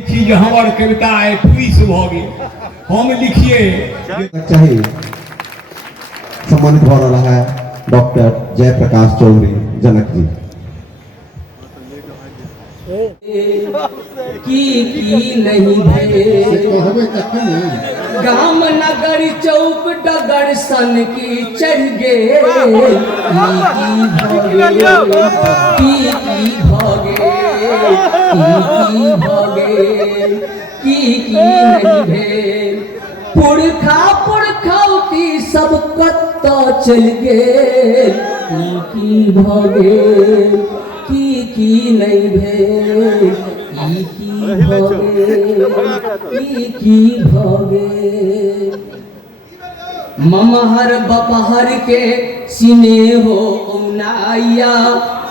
लिखिए हमार कविता है पूरी सुभागे हम लिखिए चाहिए सम्मानित हो रहा है डॉक्टर जयप्रकाश चौधरी जनक जी की नहीं गाम नगर चौक डगर सन की चढ़ गे की नहीं भेल पुरखा पुरखौती सब कत्ता चल गे की भगे की नहीं भेल की भगे ममहर बपहर के सिने हो उनाया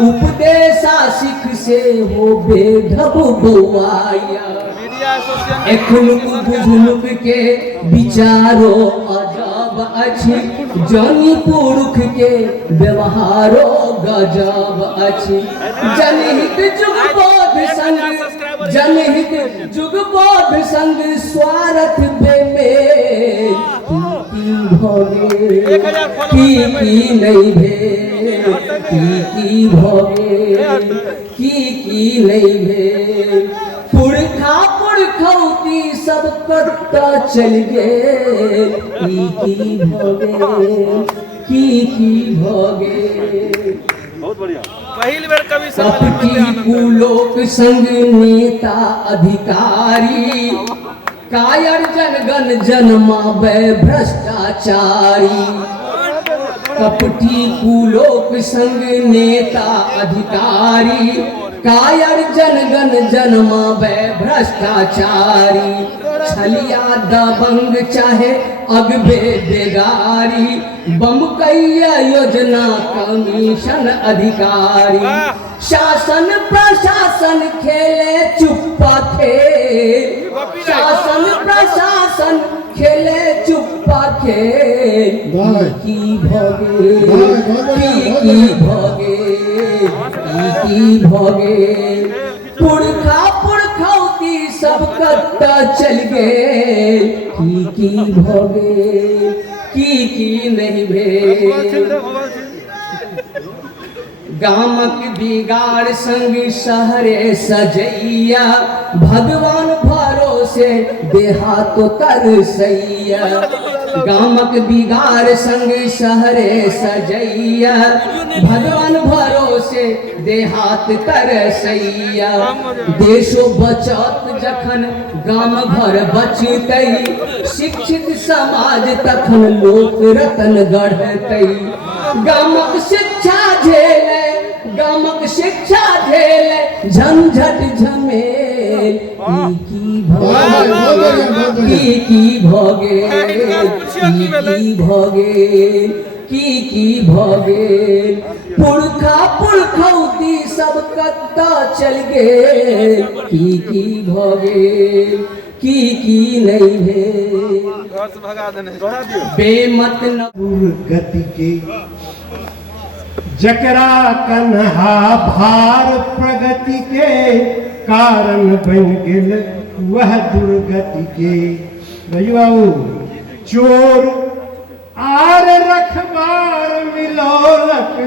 उपदेशा सिख से हो बेढब बुआया एखनुक बुझनुक के विचारो अजब अछि जनी पुरुष के व्यवहारो गजब अछि जनहित जुगबोध संग जनहित जुगबोध संग स्वार्थ बेमेल की नहीं भेल की भगे की नहीं भेल पुरखा पुरखौती सब कत्ता चल गे की भगे की भगे बहुत बढ़िया पहिल बेर कवि कपटी कुलोक संग नेता अधिकारी कायर जनगण जन्मावे भ्रष्टाचारी कपटी कुलोक संग नेता अधिकारी कायर जनगण जन्मावे भ्रष्टाचारी छलिया दबंग चाहे अगबे बेगारी बम कैया योजना कमीशन अधिकारी शासन प्रशासन खेले चुप्पा खेल शासन प्रशासन खेले चुप्पा खेल की भगे की भगे पुरखा पुरखौती सब कत्ता चल गए की भगे की नहीं भेल गामक बिगाड़ संग शहरे सजैया भगवान भरोसे देहातो तरसैया गामक बिगाड़ संग शहरे सजैया भगवान भरोसे देहात तरसैया देशो बचत जखन गाम घर बचतै शिक्षित समाज तखन लोक रतन गढ़तै गामक शिक्षा झेले गामक शिक्षा झेले झंझट झमेल की भगे की भगे पुरखा पुरखौती सब कत्ता चल गे की भगे की नहीं भेल बेमत न गति के जकरा कन्हा भार प्रगति के कारण बन गेल वह दुर्गति के रजुआऊ चोर आर रखबार मिलौलक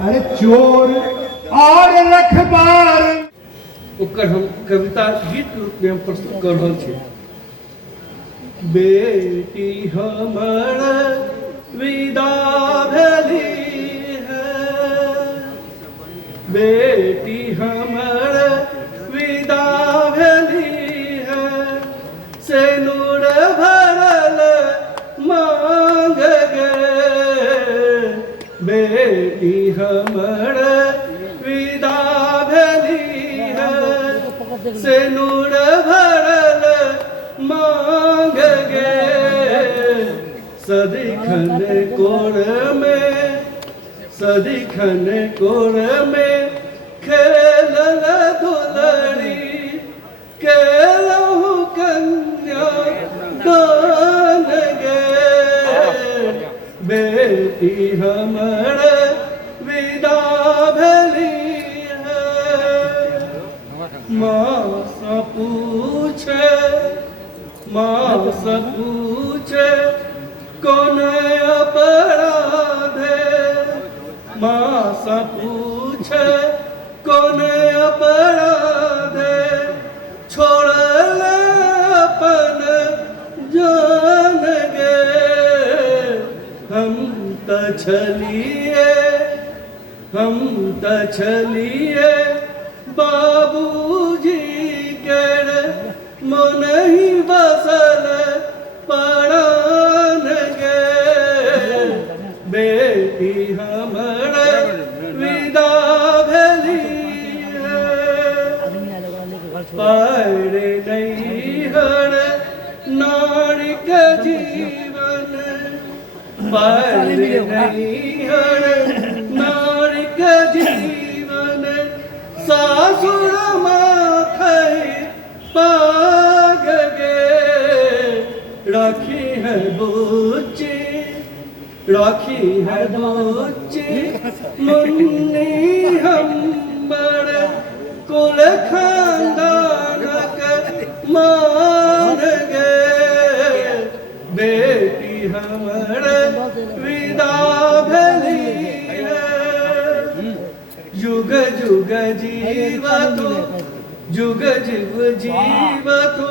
अरे चोर और रखबार ओकर हम कविता गीत के रूप में हम प्रस्तुत कर रहल छी बेटी हमर विदा भेली है बेटी हमर विदा भेली है से नूर भरल मांग गे बेटी हमर विदा भेली है से नूर भरल मांग गे सदिखन कोर में खेलल धुलड़ी केलहु कन्या दान गे बेटी हमर विदा भेली है माँ सा पूछे कौन अपराधे, माँ सा पूछे कौन अपराधे, छोड़ ले अपन जान गे, हम त छलिए बाबूजी केर मन ही बसल पड़ान गे, बेटी हमर विदा भेलिए, पार नैहर नारी के जीवन, पार नैहर नारी के जीवन, सासुर माथै पाग गे, राखी है बुच्ची मुन्नी हमर कुल खानदानक मान गे, बेटी हमर विदा भेलिए, जुग जुग जीवतु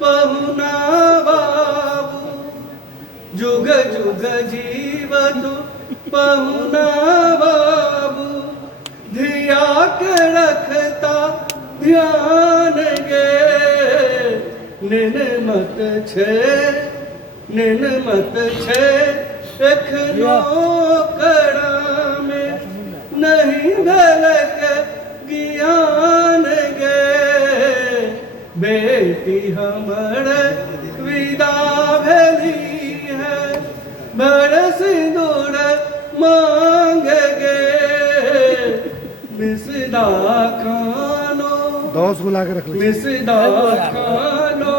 पहुना बाबू, जुग जुग जीवतु पहुना बाबू, धिया के रखता ध्यान गे, निन मत छे एखनो कड़ा में नहीं भलक ज्ञान गे, बेटी हमर विदा भेली है, बड़ सिंदूर मांग गे, मिसदा खानो 10 को लाके रख ले, मिसदा खानो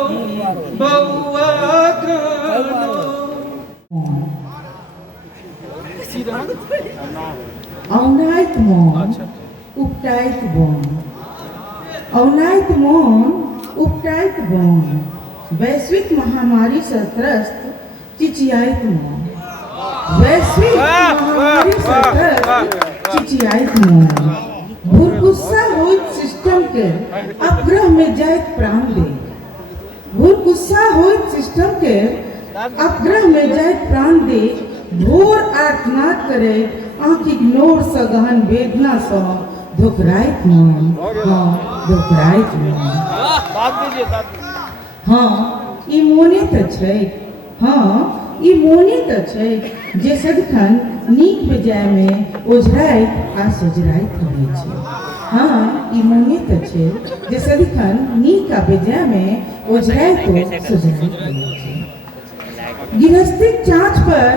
बउआ खानो, औनाइत मन उपटाइत बन, औनाइत मन उपटाइत बन, वैश्विक महामारी से त्रस्त चिचियाइत मन, वैश्विक महामारी से त्रस्त चिचियाइत मन, भूरगुस्सा होइत सिस्टम के अपग्रह में जाइत प्राण दे, भूरगुस्सा होइत सिस्टम के अपग्रह में जाइत प्राण दे, भोर आर्तनाद करे आँख इग्नोर स गहन वेदना स धोकराइत मन, धोकराइत मन, ई मोने त छै, ई मोने त छै जे सदखन नीक बेजाय में ओझराइत आ सोजराइत रहै छै, ई मोने त छै जे सदखन नीक आ बेजाय में ओझराइत आ सोजराइत रहै छै, गृहस्थिक चाँच पर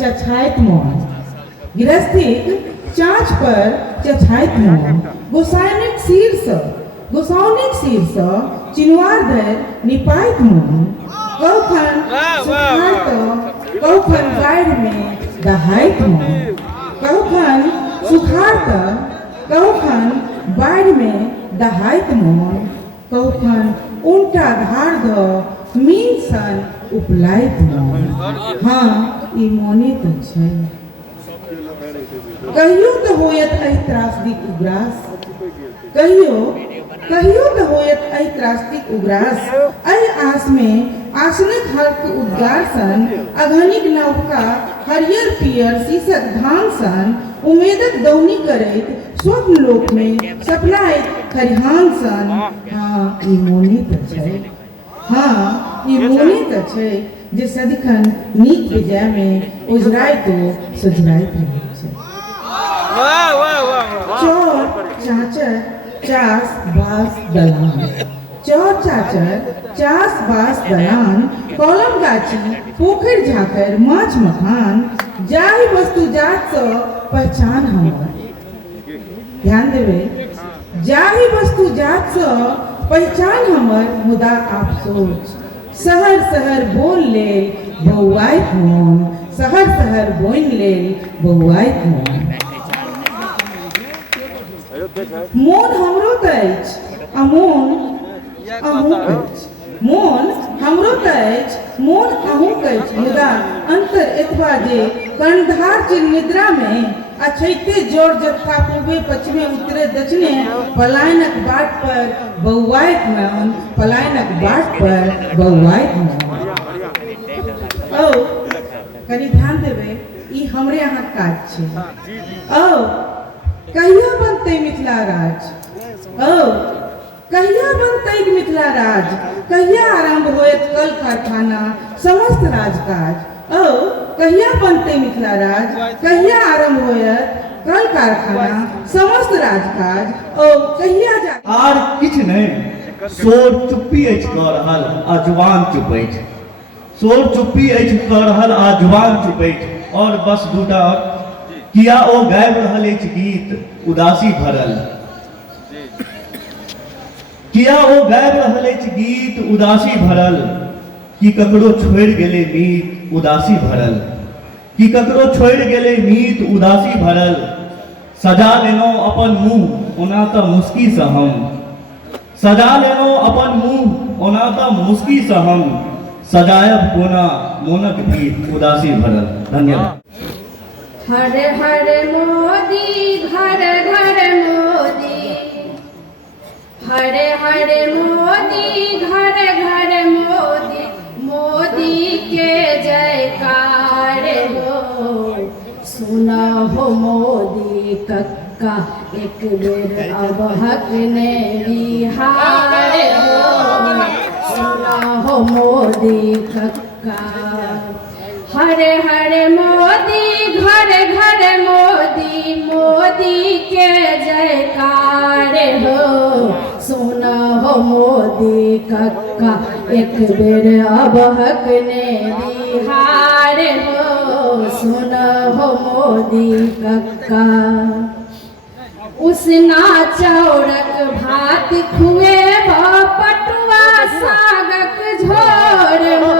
चछाइत मन, गृहस्थिक चाँच पर चछाइत मन, गोसाउनिक शीर्ष चिनवार धर निपाइत मन, कौखन सुखार कौखन बाढ़ में दहाइत मन, कौखन सुखार कौखन बाढ़ में दहाइत मन, कौखन उल्टा धार द मीन सन उपलाइत मन, ई मोने त छै, कहियो त होयत एहि त्रासदिक उग्रास, कहियो त होयत एहि त्रासदिक उग्रास, एहि आस में आसनक हल्क उद्गार सन, अघनिक नवका हरियर पियर शीशक धान सन, उमेदक दौनी करैत स्वप्न लोक में सपनाइत खरिहान सन, ई मोने त छै, ई मोने त छै जे सदिखन नीक बेजाय में ओझराइत आ सोजराइत रहै छै, चोर चाचर चास बास दलान, चोर चाचर चास बास दलान, कलम गाछी पोखरि झाँकर माछ मखान, जाहि वस्तु जात सँ पहचान हमर, ध्यान देबै, जाहि वस्तु जात सँ पहचान हमर, मुदा अफसोस शहर शहर बोल ले बौआइत मोन, शहर शहर बोल ले बौआइत मोन, मोन हमरो त अछि आ मोन अहूँ अछि। मोन हमरो तऽ अछि, मोन अहूँ अछि, मुदा अंतर एतबा जे कर्णधार चिर निद्रा में अछैते जोर जत्था पूर्वे पश्चिमे उत्तरे दक्षिणे पलायनक बाट पर बौआइत मन, पलायनक बाट पर बौआइत मन। ओ कनी ध्यान देबै, ई हमरे अहाँ काज छै। ओ कहिया बनतै मिथिला राज? ओ कहिया बनतै मिथिला राज? कहिया आरंभ होयत कल कारखाना समस्त राजकाज? ओ कहिया बनतै मिथिला राज? कहिया आरंभ होयत कल कारखाना समस्त राजकाज? ओ कहिया जा आर किछ नहीं, शोर चुप्पी अछि कऽ रहल आ जुबान चुप अछि। शोर चुप्पी अछि कऽ रहल आ जुबान चुप अछि। और बस दूटा किया ओ गाबि रहल अछि गीत उदासी भरल। किया ओ गाबि रहल अछि गीत उदासी भरल, कि ककरो छोड़ि गेलै मीत उदासी भरल। कि ककरो छोड़ि गेलै मीत उदासी भरल। सजा लेलहुँ अपन मुँह ओना तऽ मुस्कीसँ हम, सजा लेलहुँ अपन मुँह ओना तऽ मुस्कीसँ हम, सजायब कोना मोनक गीत उदासी भरल। धन्यवाद। हर हर मोदी घर घर मोदी, हर हर मोदी घर घर मोदी, मोदी के जयकार हो। सुना हो मोदी कक्का एक बेर अब हक ने बिहार हो। सुना हो मोदी कक्का। हर हर मोदी घर घर मोदी, मोदी के जयकार हो। सुना हो मोदी कक्का एक बेर अब हक ने बिहार हो। सुना हो मोदी कक्का। उसना चौरक भात खुए पटुआ सागक झोर हो।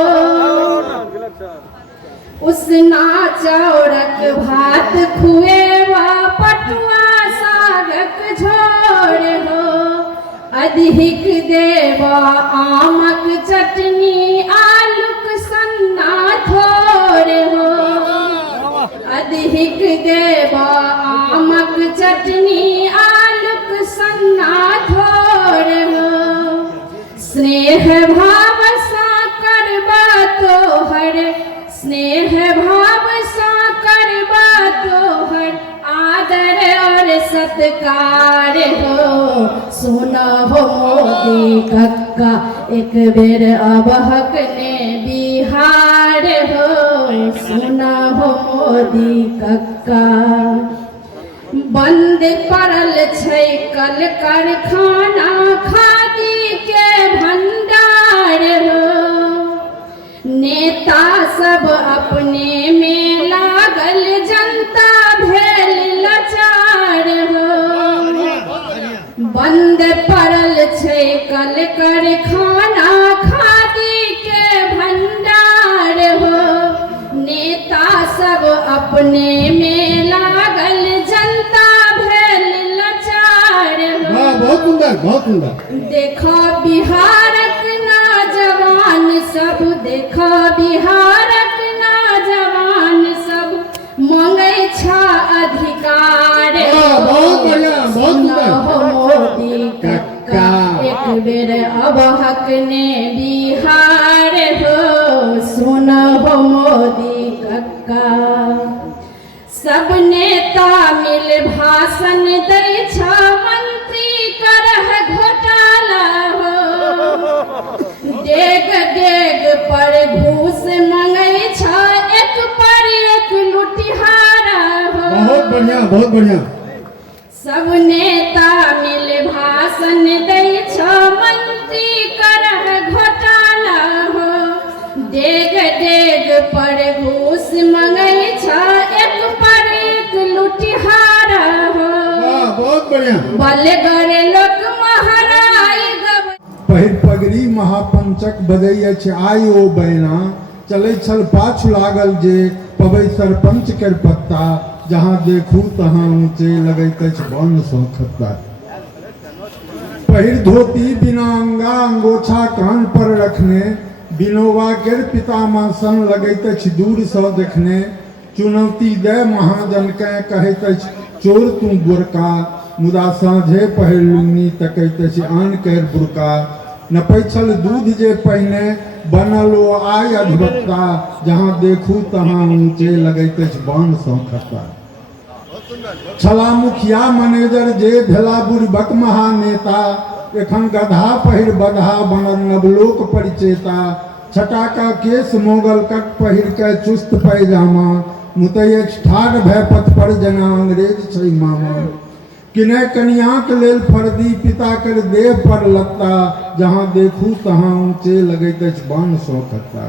उसना चौरक भात खुए पटुआ सागक झोर हो। अधिक देव आमक चटनी आलूक सन्ना थोर हो। अधिक देव आमक चटनी आलूक सन्ना थोर हो। स्नेह भाव सा करबा तोहर, स्नेह भाव सा करबा तोहर आदर और सत्कार हो। सुना हो मोदी कक्का एक बेर अब हक ने बिहार हो। सुना हो मोदी कक्का। बंद पड़ल छै कल कारखाना खादी के भंडार हो। नेता सब अपने में लागल जनता भेल लाचार हो। बंद पड़ल छै कल कारखाना खादी के भंडार हो। नेता सब अपने में लागल जनता भेल लाचार हो। बहुत सुंदर, बहुत सुंदर। देखो बिहारक नौजवान सब, देखो बिहारक नौजवान सब मांगै छ अधिकार हो। बहुत बढ़िया, बहुत सुंदर। हो मोदी कक्का एक बेर अब हक ने बिहार हो। सुन हो मोदी कक्का। सब नेता मिल भाषण दै छ मंत्री करह घोटाला हो। डेग डेग पर घूस मंगै छ एक पर एक लुटिहारा हो। बहुत बढ़िया, बहुत बढ़िया। सब नेता मिल भाषण दै छ मंत्री करह घोटाला हो। डेग डेग पर घूस मंगै छ एक पर एक लुटिहारा हो। बहुत बढ़िया। बल गरे लोक महाराई गब। पहिर पगड़ी महापंचक बजै अछि आइ ओ बैना, चलै छल पाछू लागल जे पबै सरपंच कर पत्ता, जहाँ देखू तहाँ ऊँचे लगैत अछि वन सँ खत्ता। पहिर धोती बिना अंगा अंगोछा कान पर रखने बिनोबा केर पितामह सन लगैत अछि दूर सँ देखने चुनौती दे महाजन के कहैत अछि चोर तू बुरका मुदा साँझे पहिर लुंगी तकैत अछि आन केर बुरका नपै छल दूध जे पहिने बनल ओ आय अधिवक्ता जहाँ देखू तहाँ ऊँचे लगैत अछि बाण सँ खट्टा छला मुखिया मैनेजर जे भेला बुड़बक महानेता एखन गधा पहिर बधा बनल नवलोक परिचेता छटाका केस मोगल कट पहिर के चुस्त पैजामा मुतैय ठाढ़ भय पथ पर जेना अंग्रेज छै मामा किने कनियाक लेल फर्दी पिता कर देह पर लत्ता जहाँ देखू तहाँ ऊँचे लगैत अछि बाण सँ खट्टा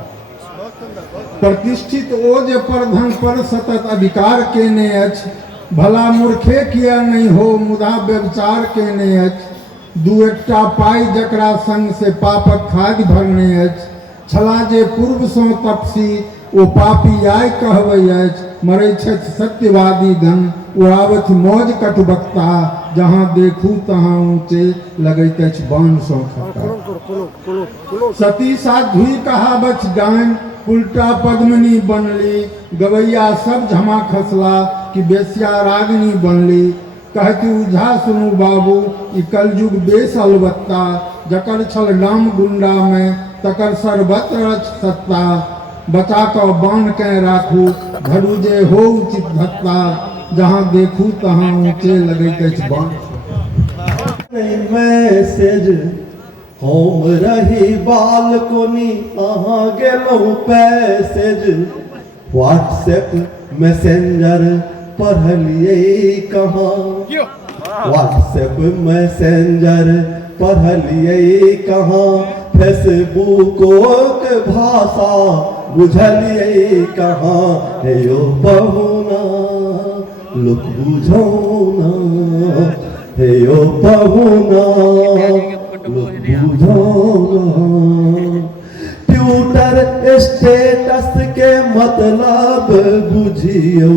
प्रतिष्ठित ओ जे प्रधन पर सतत अधिकार केने अछि भला मूर्खे किया नहीं हो मुदा व्यभिचार केने अछि दू एकटा पाई जकरा संग से पापक खादि भरने अछि छला जे पूर्व सँ तपसी ओ पापी आइ कहबै अछि मरै छथि सत्यवादी गण उड़ावथ मौज कटुबक्ता जहाँ देखू तहाँ ऊँचे लगैत अछि बाण सँ खट्टा सती साध्वी कहावत गायन उल्टा पद्मिनी बनली गवैया सब झमा खसला कि बेसिया रागिनी बनली कहती उझा सुनू बाबू ई कलयुग बेस अलबत्ता जकर छल नाम गुंडा में तकर सर्वत्र सत्ता बचा कऽ बाण के राखू धरू जे हो उचित धत्ता जहाँ देखू तहाँ ऊँचे लगैत अछि बाण मैसेज हम रही बालकोनी अहाँ गेलहुँ पैसेज व्हाट्सएप मैसेंजर पढ़लिए कहाँ व्हाट्सएप मैसेंजर पढ़लिए कहाँ फेसबुक भाषा बुझलिए कहाँ हे यो बहुना लोक बुझौना हे यो बहुना लोक बुझौना ट्विटर स्टेटस के मतलब बुझियो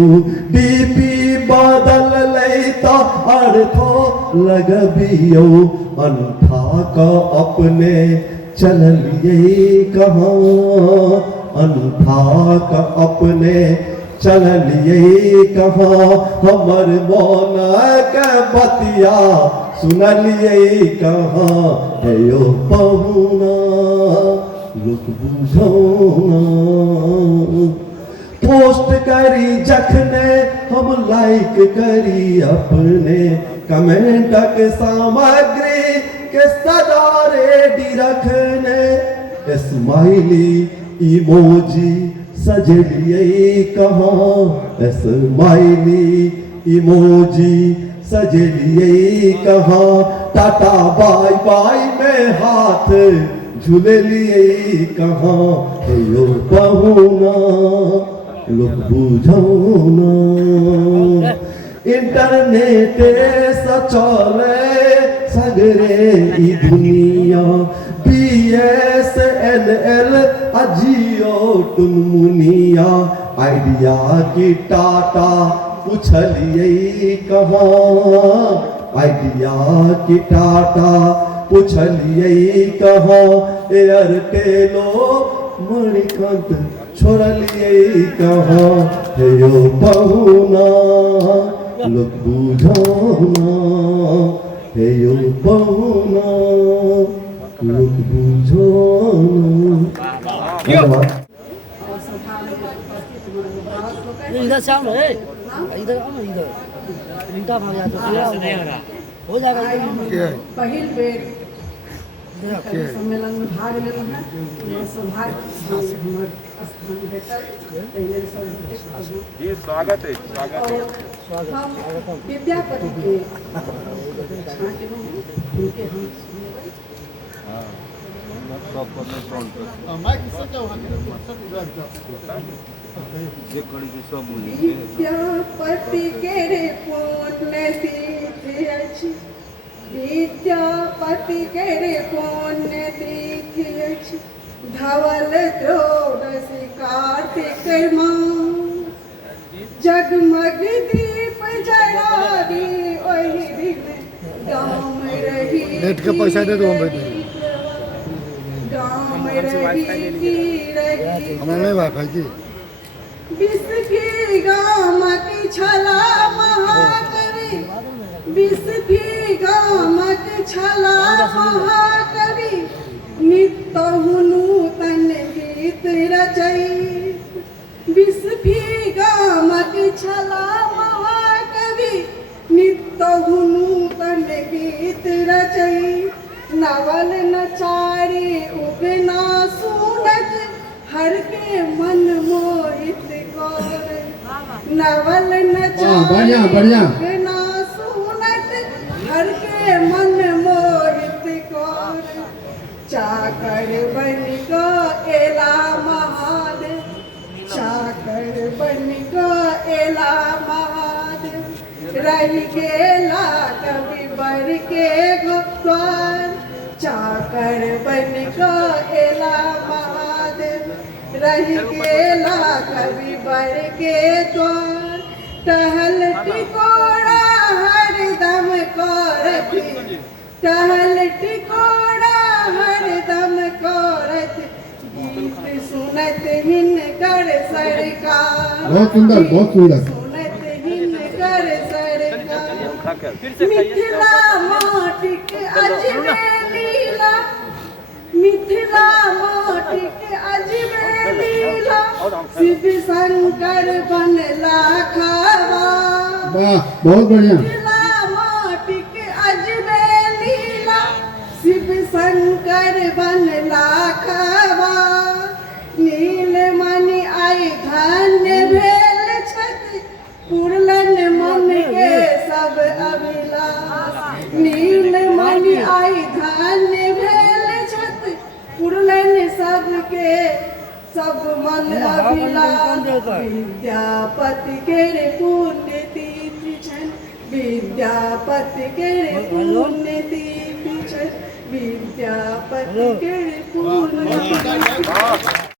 डीपी बदल लैता अर्थ लगबियो अंठा का अपने चलिए कहाँ अंठा का अपने चलिए कहाँ हमर मन के बतिया सुनलिए कहाँ हे यो पहुना लोक बुझौना पोस्ट करी जखने हम लाइक करी अपने कमेंटक सामग्री के सदा रेडी रखने स्माइली इमोजी सजलिए कहाँ स्माइली इमोजी सजलिए कहाँ टाटा बाय बाय में हाथ झूलिए कहाँ हे यो पहुना लोक बुझौना इंटरनेट सचले सगरे ई दुनिया BSNL अजियो टुनमुनिया आइडिया की टाटा पूछलिए कहाँ आइडिया की टाटा पूछलिए कहाँ एयरटेलो मणिकांत छोड़लिए कहाँ हे यो पहुना लोक बुझौना हे यो पहुना लोक बुझौना इधर से आओ ना इधर आओ ना इधर उल्टा भाग जाता हो जाएगा पहिल बेर सम्मेलन में भाग लेलहुँ हैं सौभाग्य हमर स्थान भेटल पहले सब स्वागत है स्वागत हम विद्यापति के छाँटे उनके हम विद्यापति के रे पुण्य तीर्थ अछि विद्यापति के रे पुण्य तीर्थ अछि धवल त्रयोदशी कार्तिक मास जगमग दीप जराबी ओहि दिन गाँव रही नेट का पैसा दे दो हम बैठ गाँव में रही हमारा नहीं वाईफाई जी बिस्की गाम की छला महाकवि बिस्की गाम की छला महाकवि नित्य नूतन गीत रचई बिस्फी गाम की छला महाकवि नित्य नूतन गीत रचई नवल नचारी उगना सुनत हर के मन मोहित कर नवल बढ़िया, बढ़िया। उगना सुनत हर के मन मोहित कर चाकर बन को एला महादेव चाकर बन को एला महादेव रही गेला कवि बर के गोपाल चाकर बन को एला महादेव रही गेला कवि बर के द्वार टहल टिकोड़ा हरदम करती टहल टिकोड़ा हरदम करत गीत सुनत हिनकर सरकार बहुत सुंदर बहुत सुंदर सुनत हिनकर सरकार मिथिला माटिक अजबे लीला मिथिला माटिक अजबे लीला शिव शंकर बनला खावा वाह बहुत बढ़िया मिथिला माटिक अजबे लीला शिव शंकर बनला खावा नीलमणि आई धन्य भेल छथि पुरलन मन के सब अभिलाष नीलमणि आई धन्य भेल छथि पुरलन सबके सब मन अभिलाष विद्यापति के पुण्य तिथि छन विद्यापति के पुण्य तिथि छन विद्यापति के पुण्य